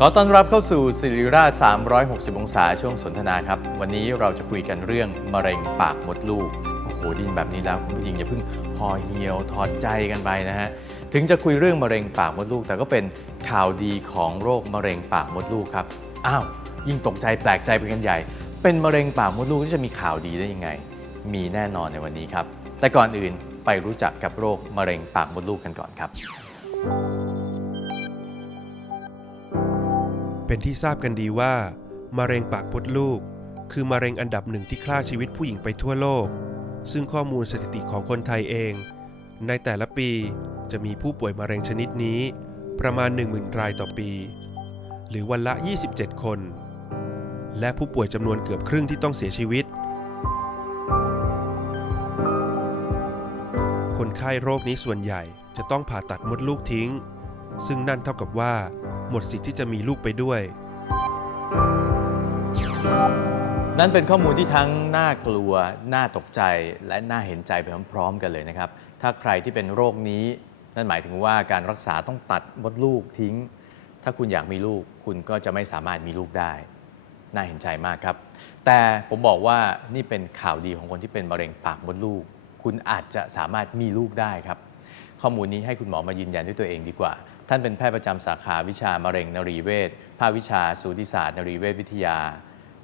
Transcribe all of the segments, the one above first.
ขอต้อนรับเข้าสู่สิริราช 360 องศาช่วงสนทนาครับ วันนี้เราจะคุยกันเรื่องมะเร็งปากมดลูก โอ้โหไดยินแบบนี้แล้วคุณผู้หญิงอย่าเพิ่งห่อเหี่ยวถอดใจกันไปนะฮะ ถึงจะคุยเรื่องมะเร็งปากมดลูก แต่ก็เป็นข่าวดีของโรคมะเร็งปากมดลูกครับ อ้าว ยิ่งตกใจแปลกใจไปกันใหญ่ เป็นมะเร็งปากมดลูกที่จะมีข่าวดีได้ยังไง มีแน่นอนในวันนี้ครับ แต่ก่อนอื่นไปรู้จักกับโรคมะเร็งปากมดลูกกันก่อนครับ เป็นที่ทราบกันดีว่า มะเร็งปากมดลูก คือมะเร็งอันดับหนึ่งที่ฆ่าชีวิตผู้หญิงไปทั่วโลก ซึ่งข้อมูลสถิติของคนไทยเอง ในแต่ละปีจะมีผู้ป่วยมะเร็งชนิดนี้ ประมาณ 10,000 รายต่อปี หรือวันละ 27 คน และผู้ป่วยจำนวนเกือบครึ่งที่ต้องเสียชีวิต คนไข้โรคนี้ส่วนใหญ่จะต้องผ่าตัดมดลูกทิ้ง ซึ่งนั่นเท่ากับว่า หมดสิทธิ์ที่จะมีลูกไปด้วย นั่นเป็นข้อมูลที่ทั้งน่ากลัว น่าตกใจ และน่าเห็นใจไปพร้อมๆกันเลยนะครับ ถ้าใครที่เป็นโรคนี้ นั่นหมายถึงว่าการรักษาต้องตัดมดลูกทิ้ง ถ้าคุณอยากมีลูก คุณก็จะไม่สามารถมีลูกได้ น่าเห็นใจมากครับ แต่ผมบอกว่านี่เป็นข่าวดีของคนที่เป็นมะเร็งปากมดลูก คุณอาจจะสามารถมีลูกได้ครับ ข้อมูลนี้ให้คุณหมอมายืนยันด้วยตัวเองดีกว่า ท่านเป็นแพทย์ประจำสาขาวิชามะเร็งนรีเวชภาควิชาสูติศาสตร์นรีเวชวิทยา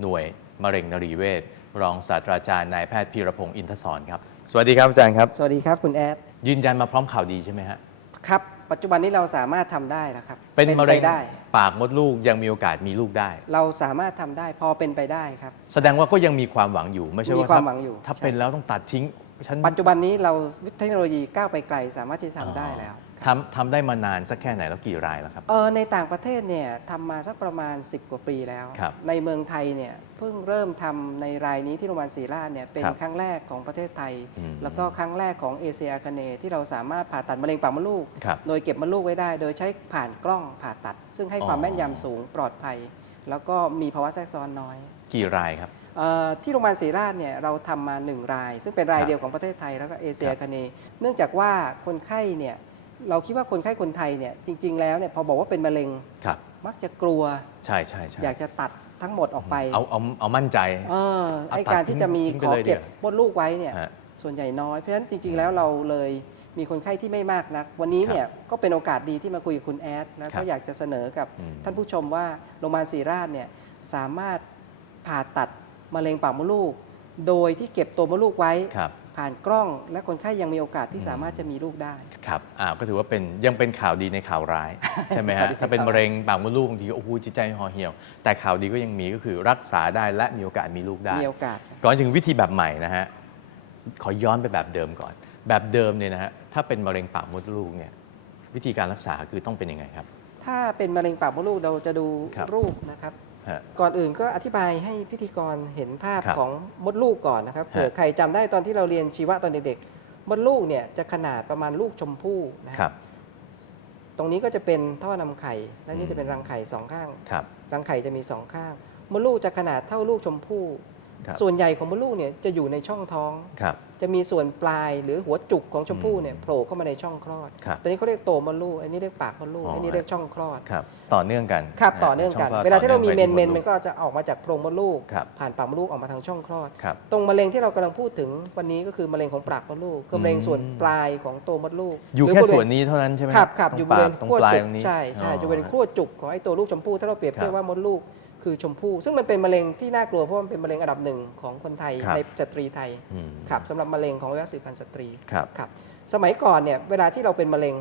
หน่วยมะเร็งนรีเวชรองศาสตราจารย์นายแพทย์พีรพงศ์อินทศรครับ สวัสดีครับอาจารย์ครับ สวัสดีครับคุณแอดยืนยันมาพร้อมข่าวดีใช่ไหมฮะครับ ปัจจุบันนี้เราสามารถทำได้แล้วครับเป็นมะเร็งไปได้ ปากมดลูกยังมีโอกาสมีลูกได้ เราสามารถทำได้พอเป็นไปได้ครับ แสดงว่าก็ยังมีความหวังอยู่ไม่ใช่ว่ามีความถ้หวังอยู่ถ้าใช่ เป็นแล้วต้องตัดทิ้งฉัน ปัจจุบันนี้เราเทคโนโลยีก้าวไปไกล สามารถที่จะทำได้แล้ว ทำทำได้มานานสักแค่ไหนแล้วกี่รายแล้วครับ เออในต่างประเทศเนี่ยทำมาสักประมาณ 10 กว่าปีแล้ว ครับในเมืองไทยเนี่ยเพิ่งเริ่มทำในรายนี้ที่โรงพยาบาลศรีราชเนี่ยเป็นครับครั้งแรกของประเทศไทย อืม แล้วก็ครั้งแรกของเอเชียอาคเนย์ที่เราสามารถผ่าตัดมะเร็งปากมดลูก ครับ โดยเก็บมดลูกไว้ได้ โดยใช้ผ่านกล้องผ่าตัด ซึ่งให้ความอ๋อ แม่นยำสูงปลอดภัย แล้วก็มีภาวะแทรกซ้อนน้อยกี่รายครับ เอ่อที่โรงพยาบาลศรีราชเนี่ยเราทำมา1ราย ซึ่งเป็นรายครับเดียวของประเทศไทยแล้วก็เอเชียครับ คเนย์เนื่องจากว่าคนไข้เนี่ย เราคิดว่าคนไข้คนไทยเนี่ยจริง ๆ แล้วเนี่ยพอบอกว่าเป็นมะเร็ง ครับ มักจะกลัว ใช่ใช่ใช่อยากจะตัดทั้งหมดออกไปเอาเอาเอามั่นใจ เออเอาไอตัดการที่จะมีทิ้งขอไปเลยเก็บเดี๋ยวมดลูกไว้เนี่ย ฮะ ส่วนใหญ่น้อย เพราะฉะนั้นจริง ๆ แล้วเราเลยมีคนไข้ที่ไม่มากนัก วันนี้เนี่ยก็เป็นโอกาสดีที่มาคุยกับคุณแอดแล้วครัก็บอยากจะเสนอกับอืม ท่านผู้ชมว่าโรงพยาบาลศรีราชเนี่ยสามารถผ่าตัดมะเร็งปากมดลูก โดยที่เก็บตัวมดลูกไว้ ครับ ผ่านกล้อง และคนไข้ยังมีโอกาสที่สามารถจะมีลูกได้ ครับอ่าก็ถือว่าเป็นยังเป็นข่าวดีในข่าวร้าย ใช่ไหมข่าฮะวดีถ้าเป็นข่าวมะเร็งปากมดลูกบางทีก็โอ้โหจิตใจห่อเหี่ยว แต่ข่าวดีก็ยังมีก็คือรักษาได้และมีโอกาสมีลูกได้ มีโอกาส ก่อนถึงวิธีแบบใหม่นะฮะ ขอย้อนไปแบบเดิมก่อน แบบเดิมเนี่ยนะฮะ ถ้าเป็นมะเร็งปากมดลูกเนี่ย วิธีการรักษาคือต้องเป็นยังไงครับ ถ้าเป็นมะเร็งปากมดลูกเราจะดูครับรูปนะครับ ฮะ ก่อนอื่นก็อธิบายให้พิธีกรเห็นภาพครับของมดลูกก่อนนะครับฮะเผื่อใครจำได้ตอนที่เราเรียนชีวะตอนเด็กๆมดลูกเนี่ยจะขนาดประมาณลูกชมพู่นะครับ ตรงนี้ก็จะเป็นท่อนำไข่ และอืนี่มจะเป็นรังไข่สองข้าง ครับ รังไข่จะมีสองข้างมดลูกจะขนาดเท่าลูกชมพู่ครับ ส่วนใหญ่ของมดลูกเนี่ยจะอยู่ในช่องท้องครับจะมีส่วนปลายหรือหัวจุกของชมพู่เนี่ยอืมโผล่เข้ามาในช่องคลอดครับตัวนี้เขาเรียกโตมดลูก อันนี้เรียกปากมดลูกอ๋ออัอันนี้เรียกช่องคลอดครับ ต่อเนื่องกันครับะต่อเนื่องกันช่คดเวลาที่เรามีต่เมอนเมนไปมันที่ดลูก็จะออกมาจากโพรงมดลูกครับผ่านปากมดลูกออกมาทางช่องคลอดครับตรงมะเร็งที่เรากำลังพูดถึงวันนี้ก็คือมะเร็งของปากมดลูก คือมะเร็งอืมส่วนปลายของตัวมดลูก อยู่หรืแค่บริเวณส่วนนี้เท่านั้นใช่ไหมครับครับตงอยู่บริเวณปากตรงขั้วปลายจุตกรงนี้ใช่ใช่อ๋อจะเป็นขั้วจุกของไอ้ตัวลูกชมพู่ถ้าเราเปรียบเทียครับบว่ามดลูก คือชมพู่ซึ่งมันเป็นมะเร็งที่น่ากลัวเพราะมันเป็นมะเร็งอันดับหนึ่งของคนไทยครับในสตรีไทยอืม ครับสำหรับมะเร็งของอวัยวะสืบพันธุ์สตรีครับ ครับสมัยก่อนเนี่ยเวลาที่เราเป็นมะเร็ง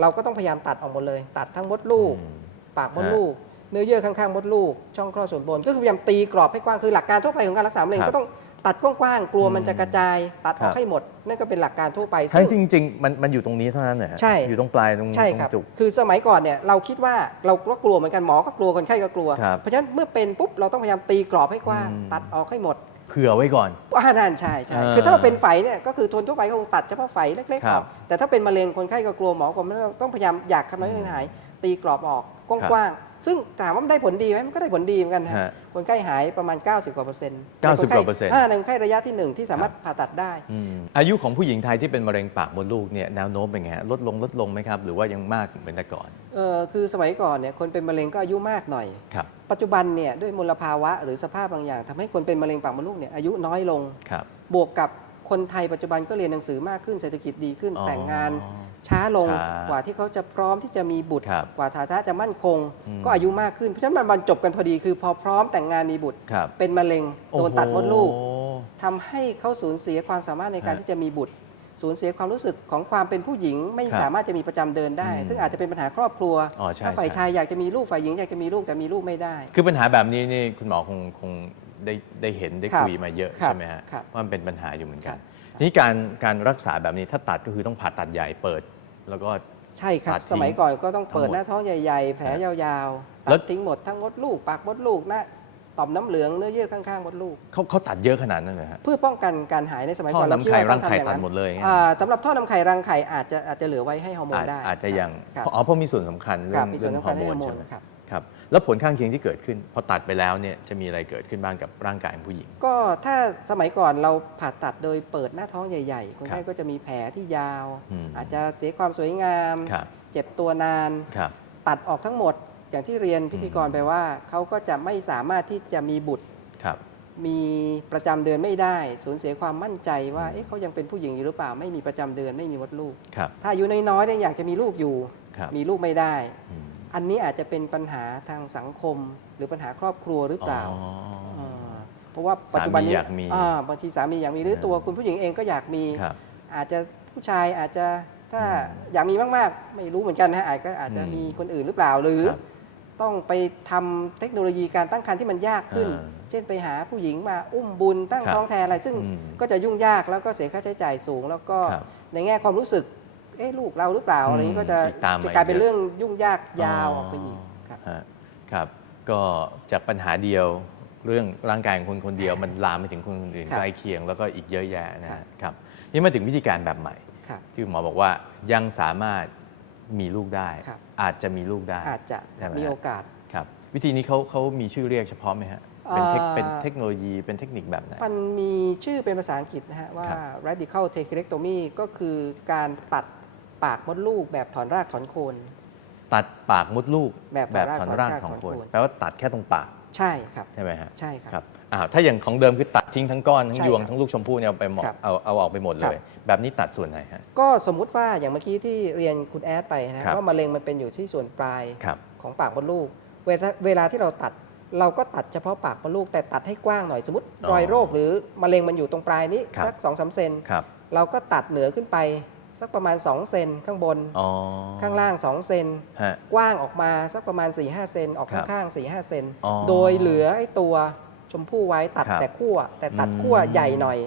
เราก็ต้องพยายามตัดออกหมดเลย ตัดทั้งมดลูก อืม ปากมดลูก เนื้อเยื่อข้างๆมดลูก ช่องคลอดส่วนบน ก็คือพยายามตีกรอบให้กว้างคือหลักการทั่วไปของการรักษามะเร็งครับ ก็ต้อง ตัดกว้างๆกลัวมันจะกระจาย ตัดอครัอกบให้หมด นั่นก็เป็นหลักการทั่วไปทั้ซึ่งงจริงๆมันมันอยู่ตรงนี้เท่านั้นเหรอฮะใช่อยู่ตรงปลายตรงใช่ตรครับงจุกคือสมัยก่อนเนี่ยเราคิดว่าเราก็กลัวเหมือนกันหมอก็กลัวคนไข้ก็กลัวครับเพราะฉะนั้นเมื่อเป็นปุ๊บเราต้องพยายามตีกรอบให้กว้างอืมตัดออกให้หมดเผื่อไว้ก่อนว่านั่นใช่ใช่อ่าคือถ้าเราเป็นไฝเนี่ยก็คือทนทั่วไปก็คงตัดเฉพาะไฝเล็กๆคอรัอบกแต่ถ้าเป็นมะเร็งคนไข้ก็กลัวหมอก็ไม่ต้องพยายามอยากทำให้มันหายตีกรอบออกกว้างๆซึ่งถามว่ามันได้ผลดีไหมมันก็ได้ผลดีเหมือนกันนะฮะ คนไข้หายประมาณ 90กว่าเปอร์เซ็นต์90กว่าเปอร์เซ็นต์อ่าในคนไข้ระยะที่หนึ่งที่สามารถผ่าตัดได้อืมอายุของผู้หญิงไทยที่เป็นมะเร็งปากมดลูกเนี่ยแนวโน้มเป็นไงฮะลดลงลดลงไหมครับ หรือว่ายังมากเหมือนแต่ก่อนเออคือสมัยก่อนเนี่ยคนเป็นมะเร็งก็อายุมากหน่อยครับปัจจุบันเนี่ยด้วยมลภาวะหรือสภาพบางอย่างทำให้คนเป็นมะเร็งปากมดลูกเนี่ยอายุน้อยลงครับบวกกับคนไทยปัจจุบันก็เรียนหนังสือมากขึ้นเศรษฐกิจดีขึ้นอ๋อแต่งงานช้าลงช้ากว่าที่เขาจะพร้อมที่จะมีบุตร ครับกว่าฐานะจะมั่นคง อืม ก็อายุมากขึ้น เพราะฉะนั้นมันบรรจบกันพอดีคือพอพร้อมแต่งงานมีบุตร ครับเป็นมะเร็งโดนตัดมดลูก โอ้โหทำให้เขาสูญเสียความสามารถในการฮะที่จะมีบุตร สูญเสียความรู้สึกของความเป็นผู้หญิง ไม่ครับสามารถจะมีประจำเดินได้ อืมซึ่งอาจจะเป็นปัญหาครอบครัว อ๋อใช่ถ้าฝ่ายใช่ ชายอยากจะมีลูกฝ่ายหญิงอยากจะมีลูกแต่มีลูกไม่ได้ คือปัญหาแบบนี้นี่คุณหมอคงคงได้ได้เห็นได้ครับคุยมาเยอะครับใช่ไหมฮะครับ ว่ามันเป็นปัญหาอยู่เหมือนกัน ครับ ทีนี้การการรักษาแบบนี้ถ้าตัดก็คือต้องผ่าตัดใหญ่เปิด แล้วก็ ใช่ครัตับ ดทิ้งสมัยก่อนก็ต้องเปิดทั้งหมดหน้าท้องใหญ่ ๆ แผลยาวๆแล้ตัว ดทิ้งหมดทั้งมดลูก ปากมดลูกหน้าต่อมน้ำเหลืองเนื้อเยื่อข้างๆมดลูก เขาเขาตัดเยอะขนาดนั้นเลยฮะ เพื่อป้องกันการหายในสมัยท่ก่ออนเราน้ำคิดไข่ว่ารัต้องงไข่ทำอย่างตัดนั้นหมดเลยไง อ่าสำหรับท่อน้ำไข่รังไข่อาจจะอาจจะเหลือไว้ให้ฮอร์โมนอาจได้อาจจะยังครับอ๋อเพราะมีส่วนสำคัญคเรื่รัอบงมีส่วนเรื่องสำฮคัอญร์ให้โมฮอนร์โมนใช่ไหมครับ ครับแล้วผลข้างเคียงที่เกิดขึ้น พอตัดไปแล้วเนี่ยจะมีอะไรเกิดขึ้นบ้างกับร่างกายของผู้หญิง ก็ถ้าสมัยก่อนเราผ่าตัดโดยเปิดหน้าท้องใหญ่ๆคนครัไข้บก็จะมีแผลที่ยาว อืมอาจจะเสียความสวยงาม ครับเจ็บตัวนาน ครับ ตัดออกทั้งหมดอย่างที่เรียนพิธีกรไปว่า เขาก็จะไม่สามารถที่จะมีบุตร ครับ มีประจำเดือนไม่ได้ สูญเสียความมั่นใจว่าเอ๊ะเขายังเป็นผู้หญิงอยู่หรือเปล่า ไม่มีประจำเดือนไม่มีมดลูก ครับ ถ้าอายุน้อยๆเนี่ยอยากจะมีลูกอยู่ ครับมีลูกไม่ได้ อืม อันนี้อาจจะเป็นปัญหาทางสังคม หรือปัญหาครอบครัวหรือเปล่าอ๋อาเพราะว่าปัจจุบันนี้สามีอยากมีอ่าบางทีสามีอยากมีหรือตัวคุณผู้หญิงเองก็อยากมีครับอาจจะผู้ชายอาจจะถ้าอืมอยากมีมากๆ ไม่รู้เหมือนกันนะอาจก็อาจจะอืมมีคนอื่นหรือเปล่าหรือครับต้องไปทำเทคโนโลยีการตั้งครรภ์ที่มันยากขึ้นอ่าเช่นไปหาผู้หญิงมาอุ้มบุญตั้งครับท้องแทนอะไร ซึ่งอืมก็จะยุ่งยากแล้วก็เสียค่าใช้จ่ายสูง แล้วก็ครับในแง่ความรู้สึก เอ๊ะลูกเราหรือเปล่าอะไรนี้อืมก็จะอีกตามมาจะกลายเป็นอีกเยอะเรื่องยุ่งยากยาวออกไปอีกครับฮะครับ ก็จากปัญหาเดียวเรื่องร่างกายของคนคนเดียวมันลามไปถึงคนคนอื่นครับใกล้เคียงแล้วก็อีกเยอะแยะนะครัฮะบครับนี่มาถึงวิธีการแบบใหม่ครับที่คุณหมอบอกว่ายังสามารถมีลูกได้ครับอาจจะมีลูกได้อาจจะใช่ไหมมีฮะโอกาสครับวิธีนี้เขาเขามีชื่อเรียกเฉพาะไหมฮะเป็นเทคเอ่อเป็นเทคโนโลยีเป็นเทคนิคแบบไหน มันมีชื่อเป็นภาษาอังกฤษนะฮะว่าครับ radical tacherectomy ก็คือการตัด ปากมดลูกแบบถอนรากถอนโคน ตัดปากมดลูกแบบถอนรากถอนรากถอนรากของคนถอนโคนแปลว่าตัดแค่ตรงปากใช่ครับใช่ไหมฮะใช่ครับ ครับอ้าวถ้าอย่างของเดิมคือตัดทิ้งทั้งก้อน ทั้งใช่ยวงครับทั้งลูกชมพู่เนี่ยเอาไปหมดครับเอาเอาออกไปหมดเลครัย บ แบบนี้ตัดส่วนไหนฮะ ก็สมมุติว่าอย่างเมื่อกี้ที่เรียนคุณแอดไปนะครับ ว่ามะเร็งมันเป็นอยู่ที่ส่วนปลายครับ ของปากมดลูกเวลาเวลาที่เราตัดเราก็ตัดเฉพาะปากมดลูกแต่ตัดให้กว้างหน่อยสมมติอ๋อรอยโรคหรือมะเร็งมันอยู่ตรงปลายนี้ครับ สัก2อสเซน ครับ เราก็ตัดเหนือขึ้นไป สักประมาณ 2 เซนข้างบน อ๋อข้างล่าง 2 เซน ฮะ กว้างออกมาสักประมาณ4-5หเซนออกครับข้างๆ4-5หเซนอ๋อโดยเหลือไอ้ตัวชมพู่ไว้ตัดครับแต่ขั้วแต่ตัดอืมขั้วใหญ่หน่อย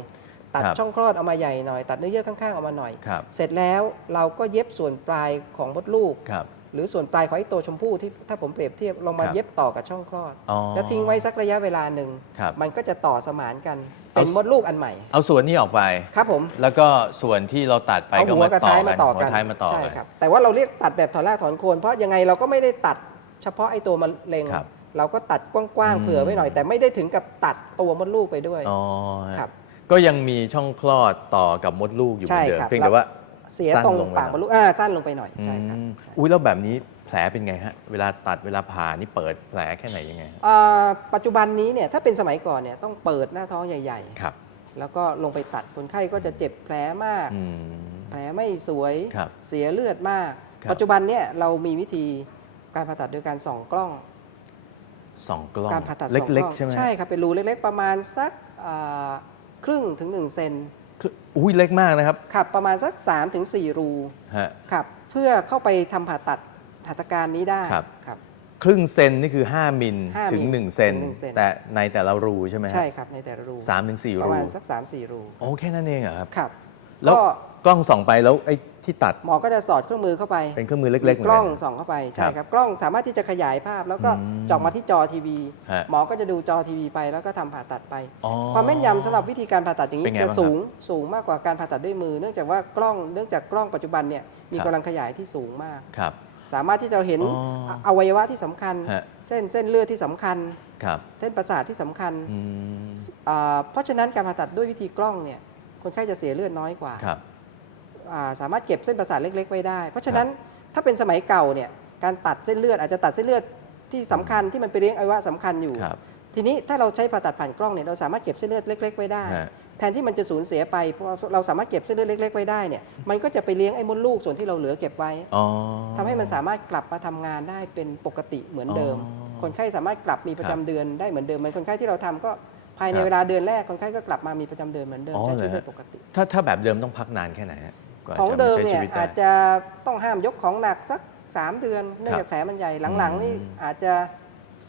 ตัดครับ ช่องคลอดเอามาใหญ่หน่อย ตัดเนื้อเยื่อข้างๆเอามาหน่อย ครับเสร็จแล้วเราก็เย็บส่วนปลายของมดลูก ครับ หรือส่วนปลายของไอ้ตัวชมพู่ที่ถ้าผมเปรียบเทียบลงมาครับ เย็บต่อกับช่องคลอด อ๋อแล้วทิ้งไว้สักระยะเวลาหนึ่งครับ มันก็จะต่อสมานกัน เอาเป็นมดลูกอันใหม่ เอาส่วนนี้ออกไป ครับผม แล้วก็ส่วนที่เราตัดไปเอาก็หัวมากับต่อท้ายกัมานต่อหัวกันท้ายมาต่อใช่กันครับ แต่ว่าเราเรียกตัดแบบถอนรากถอนโคน เพราะยังไงเราก็ไม่ได้ตัดเฉพาะไอ้ตัวมะเร็ง ครับเราก็ตัดกว้างอืมๆเผื่อไว้หน่อย แต่ไม่ได้ถึงกับตัดตัวมดลูกไปด้วย อ๋อฮะครับ ก็ยังมีช่องคลอดต่อกับมดลูกอยู่เหมือนเดิมใช่ครับ เพียงแต่ว่า เสียสั้นตรงลงไปปากมดลูกอ่าสั้นลงไปหน่อย ใช่ครับ อืมใช่อุ้ยแล้วแบบนี้ แผลเป็นไงฮะ เวลาตัดเวลาผ่านี่เปิดแผลแค่ไหนยังไงฮะอ่าปัจจุบันนี้เนี่ยถ้าเป็นสมัยก่อนเนี่ยต้องเปิดหน้าท้องใหญ่ครับ ๆ แล้วก็ลงไปตัดคนไข้ก็จะเจ็บแผลมาก อืม แผลไม่สวยครับเสียเลือดมาก ครับ ปัจจุบันเนี่ยเรามีวิธีการผ่าตัดโดยการส่องกล้อง สองกล้องการผ่าตัดเส่องกล็กล้องๆ ใช่ไหมใช่ครับเป็นรูเล็กๆประมาณสักอ่าครึ่งถึง1เซนคืออุ้ยเล็กมากนะครับขับประมาณสัก3ถึง4รูฮะขับเพื่อเข้าไปทำผ่าตัด หัตถการนี้ได้ครับ ครับ ครึ่งเซนนี่คือ 5 มิลห้าถึง มิล1 เซนถึงหนึ่งเซน แต่ในแต่ละรูใช่ไหมฮะใช่ครับในแต่ละรูสามถึงสี่ประรูมาณสัก3 4รูโอ้แค่นั้นเองเหรอครับ ครับแล้วก็กล้องส่องไปแล้วไอ้ที่ตัดหมอก็จะสอดเครื่องมือเข้าไปเป็นเครื่องมือเล็กๆเหมืมีอนกกัล้องน ส่องเข้าไปคใช่รับครับกล้องสามารถที่จะขยายภาพ แล้วก็อืมเจาะมาที่จอทีวีฮะ หมอก็จะดูจอทีวีไปแล้วก็ทำผ่าตัดไป อ๋อ ความแม่นยำสำหรับวิธีการผ่าตัดอย่างเป็นนี้ไงจะบ้างครับสูงสูงมากกว่าการผ่าตัดด้วยมือ เนื่องจากว่ากล้องเนื่องจากกล้องปัจจุบันเนี่ยมีครับ กำลังขยายที่สูงมาก ครับ สามารถที่จะเห็นอ๋ออวัยวะที่สำคัญ ฮะ เส้นเส้นเลือดที่สำคัญ ครับเส้นประสาทที่สำคัญอืมอ่าเพราะฉะนั้นการผ่าตัดด้วยวิธีกล้องเนี่ยคนไข้จะเสียเลือดน้อยกว่าครับ อ่า สามารถเก็บเส้นประสาทเล็ก ๆ ไว้ได้ เพราะฉะนั้นถ้าเป็นสมัยเก่าเนี่ยการตัดเส้นเลือดอาจจะตัดเส้นเลือดที่สำคัญที่มันไปเลี้ยงอวัยวะสำคัญอยู่ ครับ ทีนี้ถ้าเราใช้ผ่าตัดผ่านกล้องเนี่ยเราสามารถเก็บเส้นเลือดเล็ก ๆ ไว้ได้ ฮะ แทนที่มันจะสูญเสียไปเพราะว่าเราสามารถเก็บเส้นเลือดเล็กๆไว้ได้เนี่ยมันก็จะไปเลี้ยงไอ้มดลูกส่วนที่เราเหลือเก็บไว้อ๋อทำให้มันสามารถกลับมาทำงานได้เป็นปกติเหมือนเดิมอ๋อคนไข้สามารถกลับมีประจำเดือนได้เหมือนเดิมเหมือนคนไข้ที่เราทำก็ภายในครับเวลาเดือนแรกคนไข้ก็กลับมามีประจำเดือนเหมือนเดิมอ๋อใช้ชีวิตเหรอได้ฮะปกติ ถ้าถ้าแบบเดิมต้องพักนานแค่ไหนฮะกว่าของจะเดิมใช้เนี่ชียวิตได้อาจจะต้องห้ามยกของหนักสัก 3 เดือนเนื่องครัจาบกแผลมันใหญ่หลังๆนี่อืมอาจจะ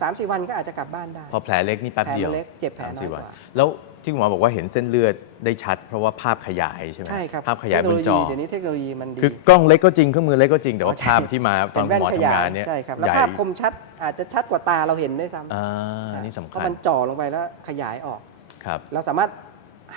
3าสี่วันก็อาจจะกลับบ้านได้ พอแผลเล็กนี่แป๊บเดียวแผลมันเล็กเจ็บแผลสามน้อยสี่กวัว่าแล้วที่คุณหมอบอกว่าเห็นเส้นเลือดได้ชัด เพราะว่าภาพขยายใช่ไหมใช่ครับภาพขยายเทคบโนนโลจอยีเดี๋ยวนี้เทคโนโลยีมันดีคือกล้องเล็กก็จริงเครื่องมือเล็กก็จริงแต่ว่าใช่ภาพที่มาตเป็อนนแว่นหมอขยาทำงายนเนี่ยใช่ครับแล้วใหญ่ภาพคมชัดอาจจะชัดกว่าตาเราเห็นได้วยซ้ำอ่านี่สำเพคัราะญมันจ่อลงไปแล้วขยายออก ครับ เราสามารถ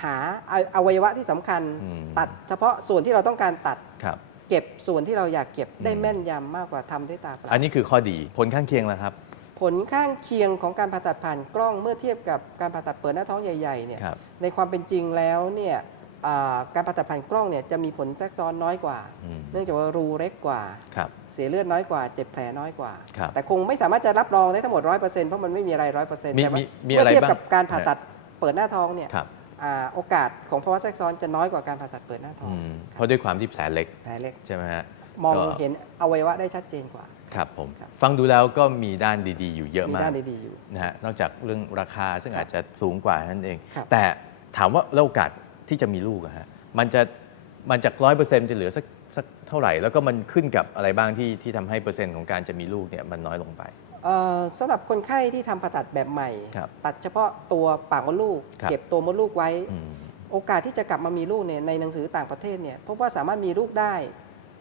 หาออวัยวะที่สำคัญ อืม ตัดเฉพาะส่วนที่เราต้องการตัดครับ เก็บส่วนที่เราอยากเก็บได้อืม แม่นยำมากกว่าทำด้วยตาเปล่า อันนี้คือข้อดีผลข้างเคียงแล้วครับผ ลข้างเคียงของการผ่าตัดผ่านกล้องเมื่อเทียบกับการผ่าตัดเปิดหน้าท้องใหญ่ๆเนี่ยครับในความเป็นจริงแล้วเนี่ยอ่าการผ่าตัดผ่านกล้องเนี่ยจะมีผลแทรกซ้อนน้อยกว่า อืมเนื่องจากว่ารูเล็กกว่า ครับ เสียเลือดน้อยกว่า เจ็บแผลน้อยกว่า ครับแต่คงไม่สามารถจะรับรองได้ทั้งหมด100%เพราะมันไม่มีอะไร100%มีแต่ว่ามีมีเมื่อะไรอเทียบบ้าง กับการผ่าตัดเปิดหน้าท้องเนี่ยครับอ่าโอกาสของภาวะแทรกซ้อนจะน้อยกว่าการผ่าตัดเปิดหน้าท้ออืงมเพราะด้วยความที่แผลเล็กแผลเล็ก ใช่ไหมฮะ มองก็ เห็นอวัยวะได้ชัดเจนกว่า ครับผม ครับ ฟังดูแล้วก็มีด้านดี ๆ อยู่เยอะมีมากด้านดีๆอยู่ นะฮะนอกจากเรื่องราคาซึ่งครับอาจจะสูงกว่านั่นเอง ครับ แต่ถามว่าแล้วโอกาสที่จะมีลูกอะฮะมันจะมันจากร้อยเปอร์เซ็นต์จะเหลือสักสักเท่าไหร่ แล้วก็มันขึ้นกับอะไรบ้างที่ที่ทำให้เปอร์เซ็นต์ของการจะมีลูกเนี่ยมันน้อยลงไป เอ่อสำหรับคนไข้ที่ทำผ่าตัดแบบใหม่ ครับตัดเฉพาะตัวปากมดลูก ครับ เก็บตัวมดลูกไว้ อืม โอกาสที่จะกลับมามีลูกเนี่ยในหนังสือต่างประเทศเนี่ยพบว่าสามารถมีลูกได้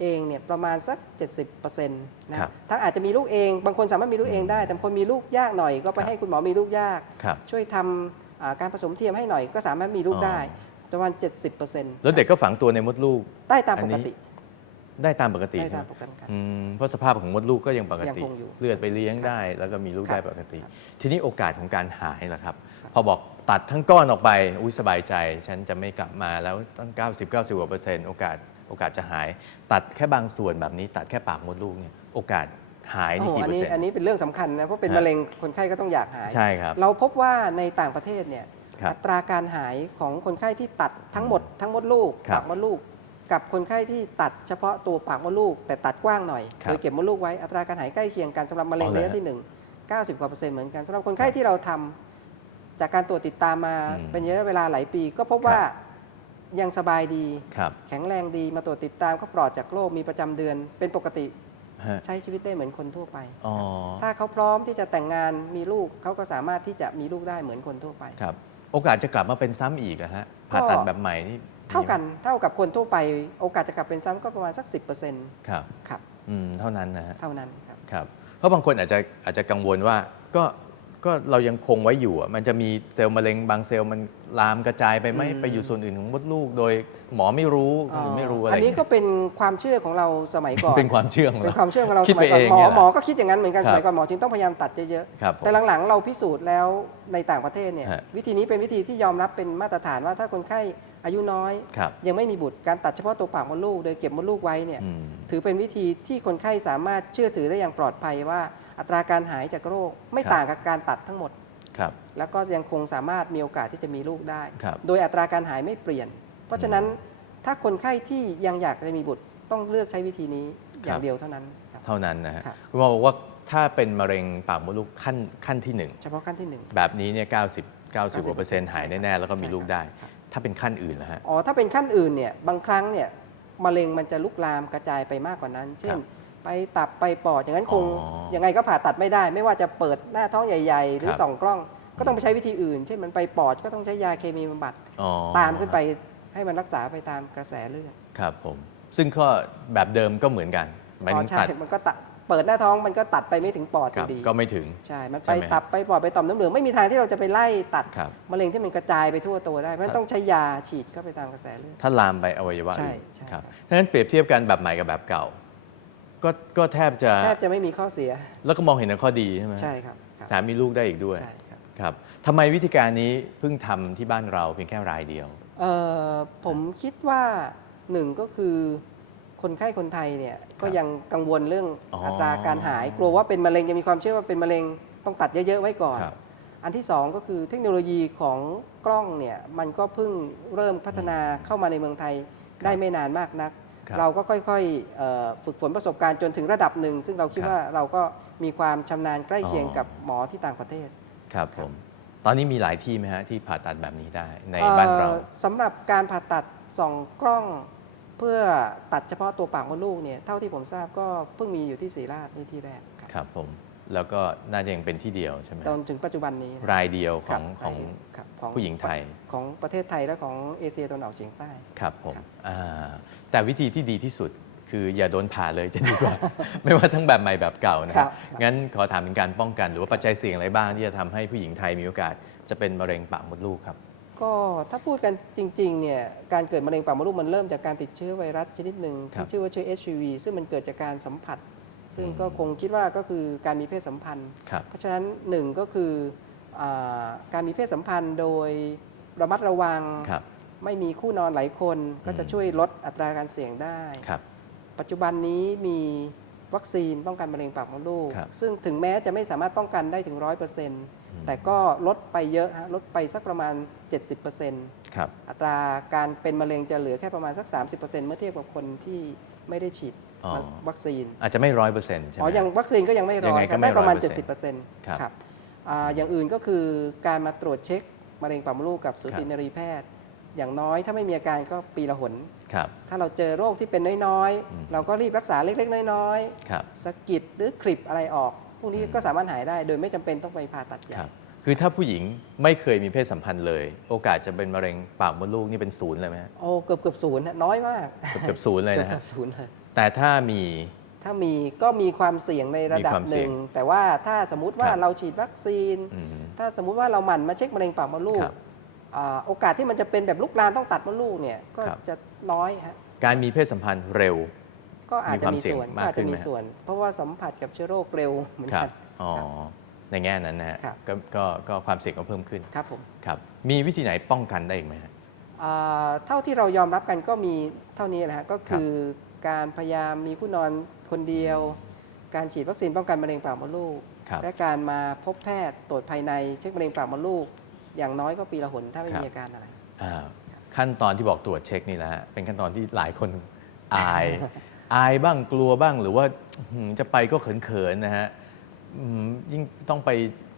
เองเนี่ยประมาณสัก 70%นะครับ ทั้งอาจจะมีลูกเอง บางคนสามารถมีลูกเองได้ แต่บางคนมีลูกยากหน่อยก็ไปครับให้คุณหมอมีลูกยาก ครับ ช่วยทำอ่าการผสมเทียมให้หน่อยก็สามารถมีลูกอ๋อได้ประมาณ 70%แล้วเด็กก็ฝังตัวในมดลูก ได้ตามอัปนกนี้ติได้ตามปกติได้ตามนะปกติครับอืมเพราะสภาพของมดลูกก็ยังปกยังติคงอยู่เลือดไปเลี้ยงครับได้ แล้วก็มีลูกครับได้ปกติครับทีนี้โอกาสของการหายล่ะครับ ครับ พอบอกตัดทั้งก้อนออกไป อุ้ยสบายใจ ฉันจะไม่กลับมาแล้วตั้ง 90 90กว่าเปอร์เซ็นต์โอกาส โอกาสจะหาย ตัดแค่บางส่วนแบบนี้ ตัดแค่ปากมดลูกเนี่ยโอกาสหายโอ้นี่โหกี่อัเปอร์นี้เซ็นต์อันนี้เป็นเรื่องสำคัญนะเพราะเป็นฮะ มะเร็งคนไข้ก็ต้องอยากหาย ใช่ครับ เราพบว่าในต่างประเทศเนี่ยครับอัตราการหายของคนไข้ที่ตัดทั้งหมดทั้งมดลูกครับปากมดลูก กับคนไข้ที่ตัดเฉพาะตัวปากมดลูก แต่ตัดกว้างหน่อยครับโดยเก็บมดลูกไว้อัตราการหายใกล้เคียงกันสำหรับมะเร็งอ๋อเหรระอยะที่ 1 90กว่าเปอร์เซ็นต์เหมือนกันสำหรับคนไข้ที่เราทำจากการตรวจติดตามมาอืมเป็นระยะเวลาหลายปี ก็พบว่า ยังสบายดี ครับ แข็งแรงดีมาตรวจติดตามก็ปลอดจากโรคมีประจำเดือน เป็นปกติฮะใช้ชีวิตได้เหมือนคนทั่วไป อ๋อ ถ้าเขาพร้อมที่จะแต่งงานมีลูกเขาก็สามารถที่จะมีลูกได้เหมือนคนทั่วไป ครับ โอกาสจะกลับมาเป็นซ้ำอีกอะฮะ ผ่าตัดแบบใหม่นี่เท่ากันเท่ากับคนทั่วไป โอกาสจะกลับเป็นซ้ำก็ประมาณสัก 10%ครับ ครับ อืม เท่านั้นนะฮะ เท่านั้นครับ ครับ เพราะบางคนอาจจะอาจจะกังวลว่า ก็ ก็เรายังคงไว้อยู่อะมันจะมีเซลล์มะเร็งบางเซลล์มันลามกระจายไปไหมอืม ไปอยู่ส่วนอื่นของมดลูก โดยหมอไม่รู้หรือไม่รู้อะไรอันนี้ก็เป็นความเชื่อของเราสมัยก่อน เป็นความเชื่อของเป็นเรา ความเชื่อของเราคิสดมัไปยก่อนเองหมอเนี่ยเหรอหมอก็คิดอย่างนั้นเหมือนกันครับ สมัยก่อนหมอจึงต้องพยายามตัดเยอะครับผมๆแต่หลังๆเราพิสูจน์แล้วในต่างประเทศเนี่ยฮะ วิธีนี้เป็นวิธีที่ยอมรับเป็นมาตรฐานว่าถ้าคนไข้อายุน้อย ครับยังไม่มีบุตรการตัดเฉพาะตัวปากมดลูกโดยเก็บมดลูกไว้เนี่ยอืม ถือเป็นวิธีที่คนไข้สามารถเชื่อถือได้อย่างปลอดภัยว่า อัตราการหายจากโรคไม่ครับต่างกับการตัดทั้งหมด ครับ แล้วก็ยังคงสามารถมีโอกาสที่จะมีลูกได้ ครับโดยอัตราการหายไม่เปลี่ยน เพราะฉะนั้นถ้าคนไข้ที่ยังอยากจะมีบุตรต้องเลือกใช้วิธีนี้อย่างเดียวเท่านั้นครับ เท่านั้นนะฮะครับ คุณหมอบอกว่าถ้าเป็นมะเร็งปากมดลูกขั้นขั้นที่หนึ่งเฉพาะขั้นที่หนึ่ง แบบนี้เนี่ย90 90กว่าเปอร์เซ็นต์หายใช่ครับแน่ ๆ แล้วก็มีลูกได้ ครับ ถ้าเป็นขั้นอื่นนะฮะ อ๋อถ้าเป็นขั้นอื่นเนี่ยบางครั้งเนี่ยมะเร็งมันจะลุกลามกระจายไปมากกว่านั้น เช่ครันบ ไปตับไปปอดอย่างนั้นคงอ๋อยังไงก็ผ่าตัดไม่ได้ ไม่ว่าจะเปิดหน้าท้องใหญ่ ๆ หรือครับ ส่องกล้อง ก็ต้องไปใช้วิธีอื่น เช่นมันไปปอดก็ต้องใช้ยาเคมีบำบัดอ๋อตามขึ้นไปให้มันรักษาไปตามกระแสเลือดครับผม ซึ่งก็แบบเดิมก็เหมือนกันหมายอ๋ถึองใช่ตัดมันก็ตัดเปิดหน้าท้องมันก็ตัดไปไม่ถึงปอดครับอยู่ดีก็ไม่ถึง ใช่มันใช่ไปไหม ตับไปปอดไปต่อมน้ำเหลืองไม่มีทางที่เราจะไปไล่ตัดครับ มะเร็งที่มันกระจายไปทั่วตัวได้เพราะฉะครันั้นบ ต้องใช้ยาฉีดเข้าไปตามกระแสเลือด ถ้าลามไปอวัยวะใช่อื่นใช่ ครับครับฉะนั้นเปรียบเทียบกันแบบใหม่กับแบบเก่า ก็ก็แทบจะแทบจะไม่มีข้อเสีย แล้วก็มองเห็นแต่ข้อดีใช่ไหมใช่ครับครับแถมมีลูกได้อีกด้วยใช่ครับครับทำไมวิธีการนี้เพิ่งทำที่บ้านเราเพียงแค่รายเดียว เอ่อผมคิดว่าหนึ่งก็คือคนไข้คนไทยเนี่ยก็ยังกังวลเรื่องอ๋ออัอัตราการหายกลัวว่าเป็นมะเร็งจะมีความเชื่อว่าเป็นมะเร็งต้องตัดเยอะ ๆ ไว้ก่อน ครับ อันที่สองก็คือเทคโนโลยีของกล้องเนี่ยมันก็เพิ่งเริ่มพัฒนาเข้ามาในเมืองไทยได้ไม่นานมากนักครับ เราก็ค่อยๆเอ่อฝึกฝนประสบการณ์จนถึงระดับหนึ่ง ซึ่งเราคิดครับว่าเราก็มีความชำนาญใกล้เคียงอ๋อกับหมอที่ต่างประเทศ ครับครัผบมตอนนี้มีหลายที่ไหมฮะที่ผ่าตัดแบบนี้ได้ในบ้านเราอ่อสำหรับการผ่าตัดส่องกล้อง เพื่อตัดเฉพาะตัวปากมดลูกเนี่ยเท่าที่ผมทราบก็เพิ่งมีอยู่ที่ศรีราชนี่ที่แรกครับครับผม แล้วก็น่าจะยังเป็นที่เดียวใช่ไหมจนถึงปัจจุบันนี้นะรายเดียวขครัอบงของรายเดียวครับของผู้หญิงไทย ของประเทศไทยและของเอเชียตะวันออกเฉียงใต้ ครับผมครับอ่าแต่วิธีที่ดีที่สุดคืออย่าโดนผ่าเลยจะดีกว่า ไม่ว่าทั้งแบบใหม่แบบเก่านะคครัรับบครับงั้นขอถามถึงการป้องกัน หรือว่าปัจจัยเสี่ยงอะไรบ้างที่จะทำให้ผู้หญิงไทยมีโอกาส จะเป็นมะเร็งปากมดลูกครับ ก็ถ้าพูดกันจริงๆเนี่ยการเกิดมะเร็งปากมดลูกมันเริ่มจากการติดเชื้อไวรัสชนิดหนึ่งครับ ที่ชื่อว่าเชื้อ HPV ซึ่งมันเกิดจากการสัมผัส ซึ่งอืมก็คงคิดว่าก็คือการมีเพศสัมพันธ์ ครับเพราะฉะนั้นหนึ่งก็คืออาการมีเพศสัมพันธ์โดยระมัดระวัง ครับ ไม่มีคู่นอนหลายคนก็จะอืมช่วยลดอัตราการเสี่ยงได้ ครับ ปัจจุบันนี้มีวัคซีนป้องกันมะเร็งปากมดลูก ครับซึ่งถึงแม้จะไม่สามารถป้องกันได้ถึง 100%แต่ก็ลดไปเยอะฮะลดไปสักประมาณ 70%ครับ อัตราการเป็นมะเร็งจะเหลือแค่ประมาณสัก 30%เมื่อเทียบกับคนที่ไม่ได้ฉีดอ๋อ วัคซีน อาจจะไม่ร้อยเปอร์เซ็นต์ใช่ไหมอ๋อยังวัคซีนก็ยังไม่ร้ยังอไงยก็ครับไม่ได้ประมาณ100% 70%ครับครับอ่าอย่างอื่นก็คือการมาตรวจเช็คมะเร็งปากมดลูกกับสูครับตินรีแพทย์ อย่างน้อยถ้าไม่มีอาการก็ปีละหนครับถ้าเราเจอโรคที่เป็นน้อยอืมๆเราก็รีบรักษาเล็กๆ น้อยครับๆสะกิดหรือคลิปอะไรออก พวกนี้ก็สามารถหายได้ โดยไม่จำเป็นต้องไปผ่าตัดใหญ่ครับคือถ้าผู้หญิงไม่เคยมีเพศสัมพันธ์เลย โอกาสจะเป็นมะเร็งปากมดลูกนี่เป็นศูนย์เลยไหมฮะโอ้เกือบเกือบศูนย์ฮะน้อยมากเกือบเกือบศูนย์เลยเกือบนะเกืฮะอบศูนย์เลย แต่ถ้ามี ถ้ามีก็มีความเสี่ยงในระดับมีความหเสี่ยนึ่งงแต่ว่าถ้าสมมุติว่าครับ เราฉีดวัคซีน อืม ถ้าสมมุติว่าเราหมั่นมาเช็คมะเร็งปากมดลูกครับอ่าโอกาสที่มันจะเป็นแบบลุกลามต้องตัดมดลูกเนี่ยก็ครับ จะน้อยฮะการมีเพศสัมพันธ์เร็ว ก็อาจจะมีมีความเสี่ยงส่วนมากก็อาจขึ้จะนไหม มีส่วน เพราะว่าสัมผัสกับเชื้อโรคเร็วเหมือนครักับ น อ๋อ ในแง่นั้นนะฮะครับ ก็ก็ก็ความเสี่ยงก็เพิ่มขึ้นครับผมครับ มีวิธีไหนป้องกันได้อีกไหมฮะ อ่าเท่าที่เรายอมรับกันก็มีเท่านี้แหละฮะก็คือ การพยายามมีคู่นอนคนเดียว การฉีดวัคซีนป้องกันมะเร็งปากมดลูก ครับ และการมาพบแพทย์ตรวจภายในเช็คมะเร็งปากมดลูก อย่างน้อยก็ปีละหนถ้าไม่ครับมีอาการอะไร อ่าขั้นตอนที่บอกตรวจเช็คนี่แหละฮะเป็นขั้นตอนที่หลายคนอาย อายบ้างกลัวบ้างหรือว่าอื้อหือจะไปก็เขินๆนะฮะอืมยิ่งต้องไป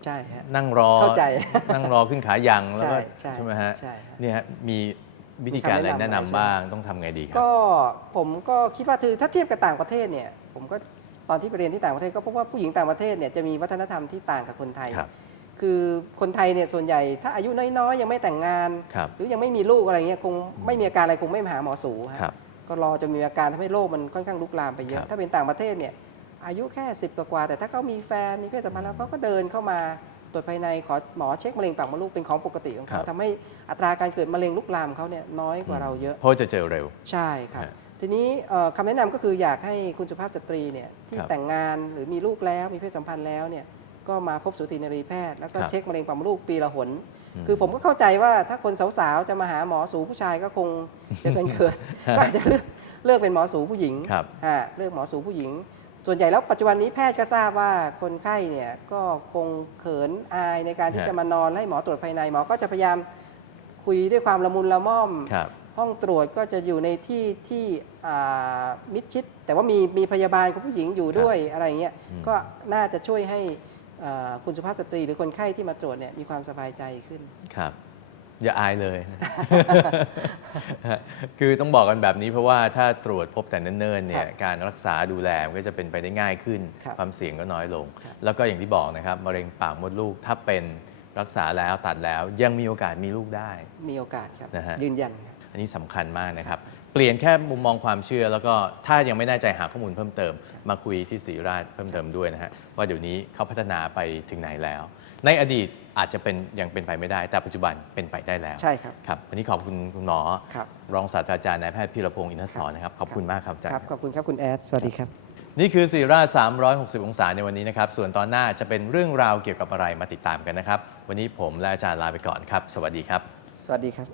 ใช่ฮะ นั่งรอเข้าใจนั่งรอขึ้นขายังแล้วก็ใช่ใช่ไหมฮะใช่ฮะ เนี่ยฮะมี วิธีการอะไรมีคำแนะแนะนำนำไหมบ้างต้องทำไงดีครับ ก็ผมก็คิดว่าคือถ้าเทียบกับต่างประเทศเนี่ยผมก็ตอนที่ไปเรียนที่ต่างประเทศก็พบว่าผู้หญิงต่างประเทศเนี่ยจะมีวัฒนธรรมที่ต่างกับคนไทย ครับ คือคนไทยเนี่ยส่วนใหญ่ถ้าอายุน้อยๆ ยังไม่แต่งงาน ครับ หรือยังไม่มีลูกอะไรเงี้ยคงไม่มีอาการอะไรคงไม่มาหาหมอสูฮะ ครับ ก็รอจนมีอาการทำให้โรคมันค่อนข้างลุกลามไปเยครัอะบถ้าเป็นต่างประเทศเนี่ยอายุแค่ 10 กว่าๆแต่ถ้าเขามีแฟนมีเพศสัมพันธ์แล้วเขาก็เดินเข้ามา ตรวจภายในขอหมอเช็คมะเร็งปากมดลูกเป็นของปกติของเขาทำให้อัตราการเกิดมะเร็งลุกลามเขาเนี่ยน้อยกว่าเราเยอะเพราะจะเจอเร็วใช่ครับฮะทีนี้เอ่อคำแนะนำก็คืออยากให้คุณสุภาพสตรีเนี่ยที่ครับแต่งงานหรือมีลูกแล้วมีเพศสัมพันธ์แล้วเนี่ยก็มาพบสูตินรีแพทย์แล้วก็ครับเช็คมะเร็งปากมดลูกปีละหนอืมคือผมก็เข้าใจว่าถ้าคนสาวๆจะมาหาหมอสูผู้ชายก็คงจะเกินเกินก็อาจจะเลือกเลือกเป็นหมอสูผู้หญิงครับฮะเลือกหมอสูผู้หญิง ส่วนใหญ่แล้วปัจจุบันนี้แพทย์ก็ทราบว่าคนไข้เนี่ยก็คงเขินอายในการที่ฮะจะมานอนให้หมอตรวจภายในหมอก็จะพยายามคุยด้วยความละมุนละม่อม ครับ ห้องตรวจก็จะอยู่ในที่ที่อ่ามิดชิด แต่ว่ามีมีพยาบาลของผู้หญิงอยู่ด้วยอะไรเงี้ยอืม ก็น่าจะช่วยให้อ่าคุณสุภาพสตรีหรือคนไข้ที่มาตรวจเนี่ยมีความสบายใจขึ้น ครับ อย่าอายเลย คือต้องบอกกันแบบนี้เพราะว่าถ้าตรวจพบแต่เนิ่นๆเนี่คยรับการรักษาดูแลมันก็จะเป็นไปได้ง่ายขึ้นครับความเสี่ยงก็น้อยลงครับแล้วก็อย่างที่บอกนะครับมะเร็งปากมดลูกถ้าเป็นรักษาแล้วตัดแล้วยังมีโอกาสมีลูกได้ มีโอกาสครับนะฮะยืนยันครับอันนี้สำคัญมากนะครับ เปลี่ยนแค่มุมมองความเชื่อ แล้วก็ถ้ายังไม่แน่ใจหาข้อมูลเพิ่มเติม มาคุยที่ศรีราชเพิ่มเติมด้วยนะฮะว่าเดี๋ยวนี้เขาพัฒนาไปถึงไหนแล้ว ในอดีตอาจจะเป็นยังเป็นไปไม่ได้ แต่ปัจจุบันเป็นไปได้แล้วใช่ครับ ครับวันนี้ขอบคุณคุณหมอ ครับรองศาสตราจารย์นายแพทย์พิรพงศ์อินทศรนะครับขอบคุณมากครับอาจารครับย์ขอบคุณครับคุณแอด สวัสดีครับ นี่คือซีรา360 องศาในวันนี้นะครับ ส่วนตอนหน้าจะเป็นเรื่องราวเกี่ยวกับอะไรมาติดตามกันนะครับ วันนี้ผมและอาจารย์ลาไปก่อนครับ สวัสดีครับ สวัสดีครับ